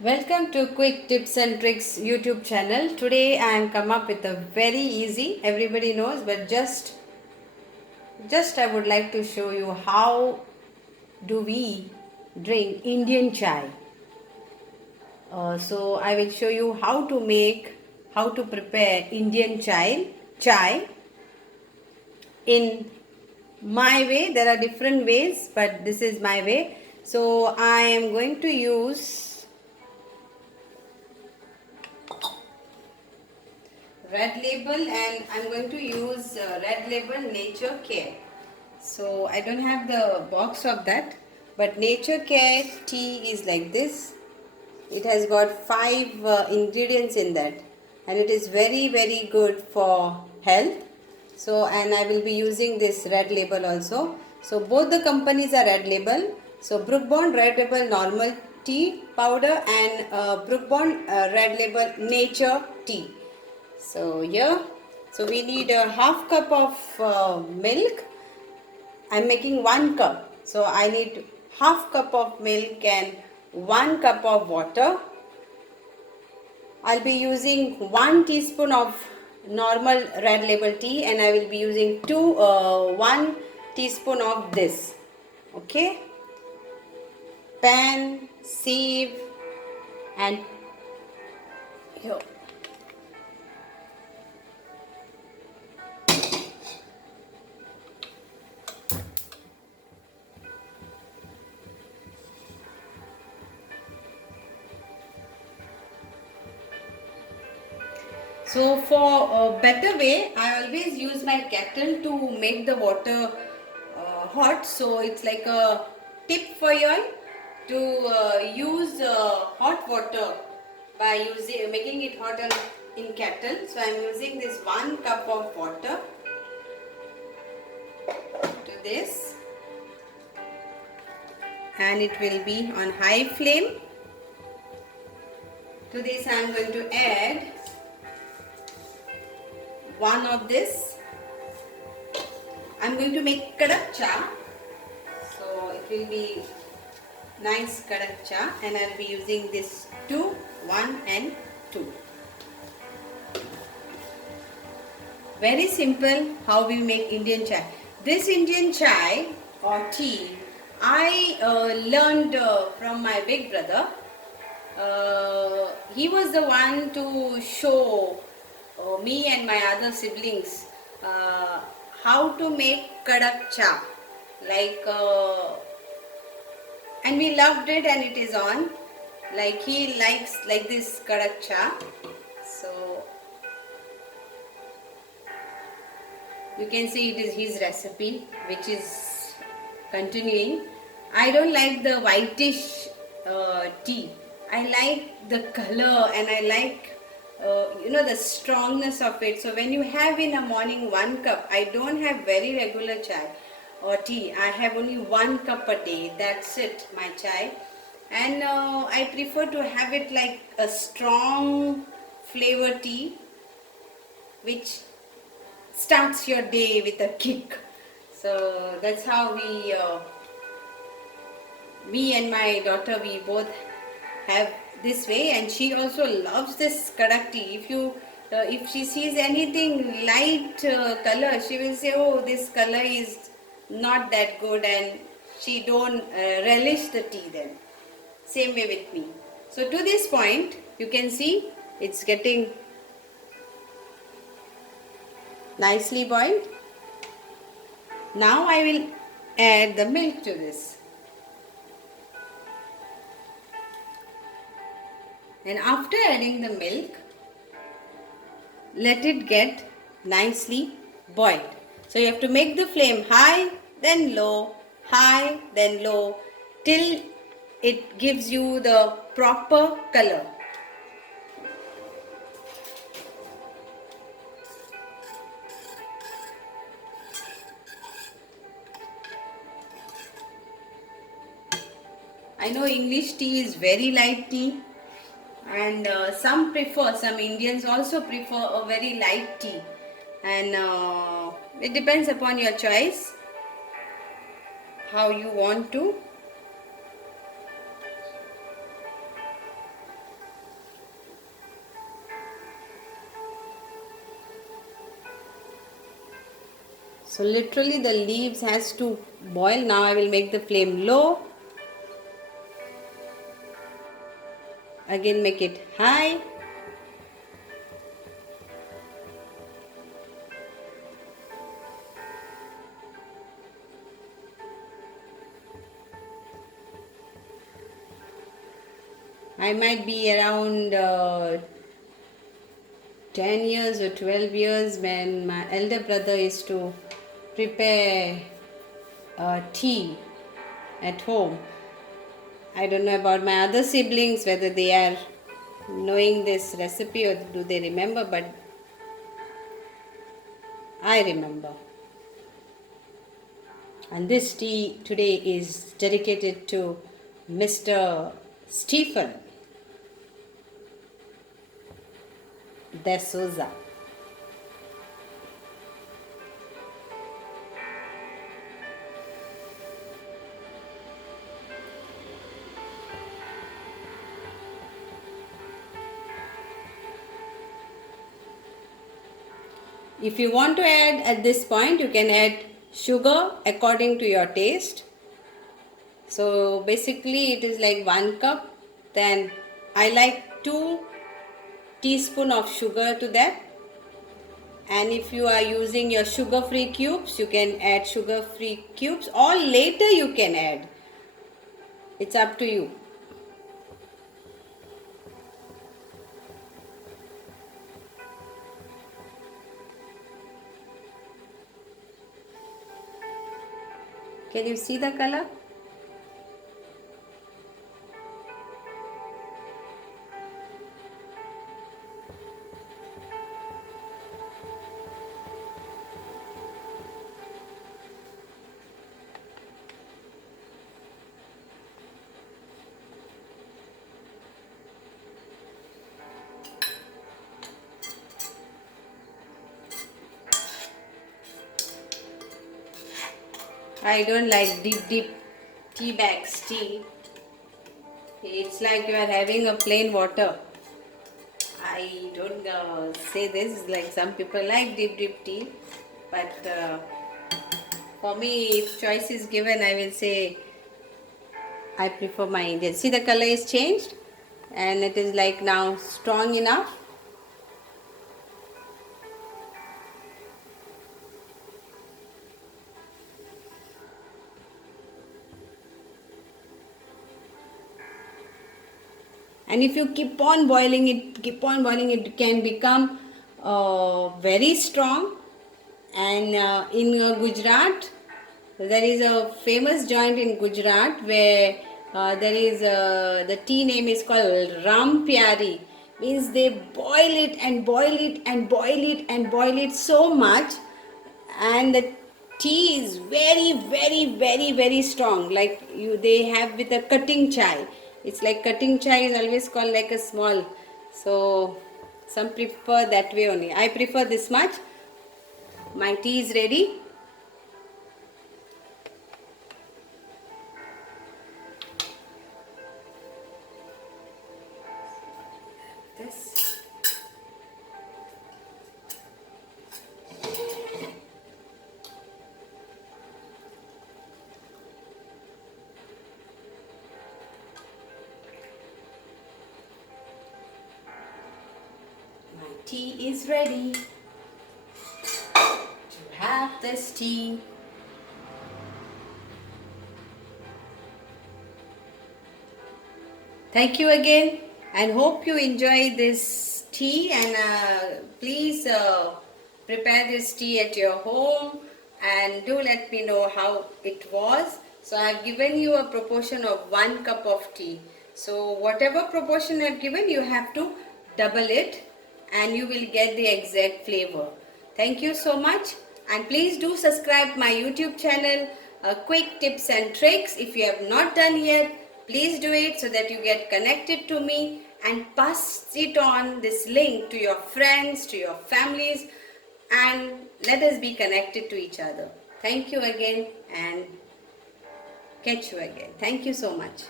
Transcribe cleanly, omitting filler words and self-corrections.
Welcome to Quick Tips and Tricks YouTube channel. Today I am come up with a very easy, everybody knows, but just I would like to show you how do we drink Indian chai. So I will show you how to prepare Indian chai in my way. There are different ways, but this is my way. So I am going to use Red Label, and I'm going to use Red Label Nature Care. So I don't have the box of that, but Nature Care tea is like this. It has got 5 ingredients in that, and it is very good for health. So, and I will be using this Red Label also. So both the companies are Red Label. So Brook Bond Red Label normal tea powder and Brook Bond Red Label nature tea. So here, so we need a half cup of milk. I'm making 1 cup. So I need half cup of milk and 1 cup of water. I'll be using 1 teaspoon of normal Red Label tea, and I will be using 1 teaspoon of this. Okay. Pan, sieve, and here. So for a better way, I always use my kettle to make the water hot. So it's like a tip for you all to use hot water by making it hot in kettle. So I'm using this 1 cup of water to this, and it will be on high flame. To this I'm going to add 1 of this. I'm going to make kadak cha, so it will be nice kadak cha, and I'll be using this 1 and 2. Very simple how we make Indian chai. This Indian chai or tea I learned from my big brother. He was the one to show me and my other siblings how to make kadak cha, and we loved it, and it is on, like he likes like this kadak cha. So you can see it is his recipe which is continuing. I don't like the whitish tea. I like the color, and I like the strongness of it. So when you have in a morning 1 cup, I don't have very regular chai or tea. I have only 1 cup a day. That's it, my chai. And I prefer to have it like a strong flavor tea which starts your day with a kick. So that's how me and my daughter, we both have this way, and she also loves this kadak tea. If she sees anything light color, she will say, oh, this color is not that good, and she don't relish the tea then. Same way with me. So to this point, you can see it's getting nicely boiled. Now I will add the milk to this. And after adding the milk, let it get nicely boiled. So you have to make the flame high, then low, high, then low, till it gives you the proper color. I know English tea is very light tea, and some Indians also prefer a very light tea, and it depends upon your choice how you want to So literally the leaves has to boil. Now I will make the flame low. Again make it high. I might be around 10 years or 12 years when my elder brother used to prepare tea at home. I don't know about my other siblings whether they are knowing this recipe or do they remember, but I remember. And this tea today is dedicated to Mr. Stephen De Souza. If you want to add at this point, you can add sugar according to your taste. So basically it is like 1 cup. Then I like 2 teaspoon of sugar to that. And if you are using your sugar free cubes, you can add sugar free cubes, or later you can add. It's up to you. Can you see the color? I don't like deep tea bags tea. It's like you are having a plain water. I don't say this, like some people like deep tea, but for me, if choice is given, I will say I prefer my Indian. See, the color is changed and it is like now strong enough. And if you keep on boiling it can become very strong. And in Gujarat, there is a famous joint in Gujarat where there is the tea name is called Ram Pyari. Means they boil it and boil it and boil it and boil it so much, and the tea is very strong. Like they have with a cutting chai. It's like cutting chai is always called like a small. So some prefer that way only. I prefer this much. My tea is ready. This. My tea is ready. To have this tea. Thank you again and hope you enjoy this tea, and please prepare this tea at your home and do let me know how it was. So I have given you a proportion of 1 cup of tea. So whatever proportion I have given, you have to double it and you will get the exact flavor. Thank you so much, and please do subscribe my YouTube channel, Quick Tips and Tricks. If you have not done yet, please do it so that you get connected to me, and pass it on this link to your friends, to your families, and let us be connected to each other. Thank you again and catch you again. Thank you so much.